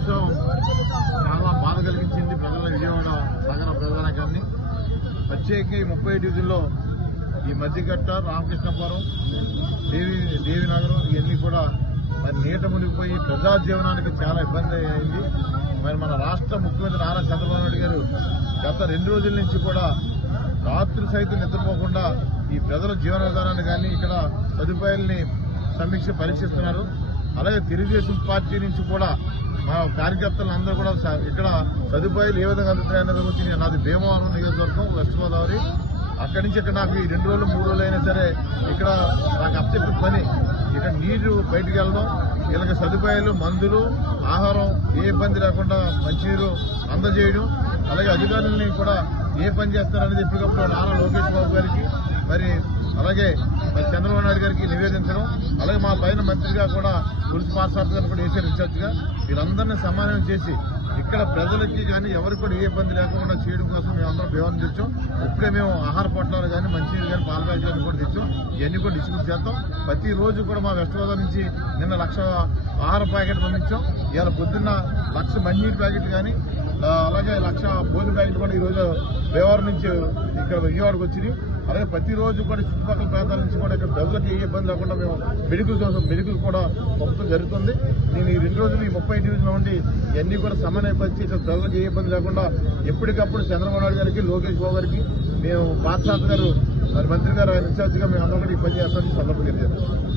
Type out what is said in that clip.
అంశం చాలా బాధ కలిగించింది ప్రజల విజయవాడ నగర ప్రజానికాన్ని. ప్రత్యేకంగా ఈ 30 డివిజన్లో ఈ మధ్యగట్ట, రామకృష్ణపురం, దేవినగరం ఇవన్నీ కూడా మరి నీట మునిగిపోయి ప్రజా జీవనానికి చాలా ఇబ్బంది అయింది. మరి మన రాష్ట్ర ముఖ్యమంత్రి నారా చంద్రబాబు నాయుడు గారు గత 2 రోజుల నుంచి కూడా రాత్రి సైతం నిద్రపోకుండా ఈ ప్రజల జీవన విధానాన్ని కానీ ఇక్కడ సదుపాయాలని పరీక్షిస్తున్నారు. అలాగే తెలుగుదేశం పార్టీ నుంచి కూడా మా కార్యకర్తలు అందరూ కూడా ఇక్కడ సదుపాయాలు ఏ విధంగా అందుతున్నాయన్నది గురించి నాది భీమవరం నియోజకవర్గం, వెస్ట్ గోదావరి. అక్కడి నుంచి ఇక్కడ నాకు ఈ 2 రోజులు 3 రోజులు అయినా సరే ఇక్కడ నాకు అప్పచెప్పిన పని ఇక్కడ నీరు బయటకు వెళ్ళడం, వీళ్ళకి సదుపాయాలు, మందులు, ఆహారం ఏ ఇబ్బంది లేకుండా మంచినీరు అందజేయడం, అలాగే అధికారులని కూడా ఏ పని చేస్తారనేది ఎప్పటికప్పుడు నారా లోకేష్ బాబు గారికి మరి అలాగే చంద్రబాబు నాయుడు గారికి నివేదించడం, అలాగే మా పైన మంత్రిగా కూడా తులసి పార్సార్థి గారు కూడా వేసారు ఇన్ఛార్జిగా. వీళ్ళందరినీ సమానం చేసి ఇక్కడ ప్రజలకి కానీ ఎవరికి కూడా ఏ ఇబ్బంది లేకుండా చేయడం కోసం మేమందరం వ్యవహారం తెచ్చాం. ఇప్పుడే మేము ఆహార పొట్లాలు కానీ, మంచినీరు కానీ, పాల ప్యాకెట్లు కూడా తెచ్చాం. ఇవన్నీ కూడా డిస్ట్రిబ్యూట్ చేస్తాం. ప్రతిరోజు కూడా మా వెస్ట్ గోదావరి నుంచి నిన్న 1,00,000 ఆహార ప్యాకెట్ పంపించాం. ఇవాళ పొద్దున్న 1,00,000 మంచినీటి ప్యాకెట్ కానీ, అలాగే 1,00,000 భోజన ప్యాకెట్ కూడా ఈరోజు భీమవరం నుంచి ఇక్కడ విజయవాడకు వచ్చినాయి. అలాగే ప్రతిరోజు కూడా చుట్టుపక్కల ప్రాంతాల నుంచి కూడా ఇక్కడ ప్రజలకు ఏ ఇబ్బంది లేకుండా మేము మెడికల్ కూడా పంపడం జరుగుతుంది. నేను ఈ 2 రోజులు ఈ 30 డివిజన్లో ఉండి ఇవన్నీ కూడా సమన్వయపరిచి ఇక్కడ ప్రజలకు ఏ ఇబ్బంది లేకుండా ఎప్పటికప్పుడు చంద్రబాబు నాయుడు గారికి, లోకేష్ బాబు గారికి, మేము పార్సార్థి గారు మరి మంత్రి గారు ఆయన ఇన్ఛార్జిగా మేము అందరూ కూడా ఈ పని చేస్తామని సందర్భంగా తెలియజేస్తాం.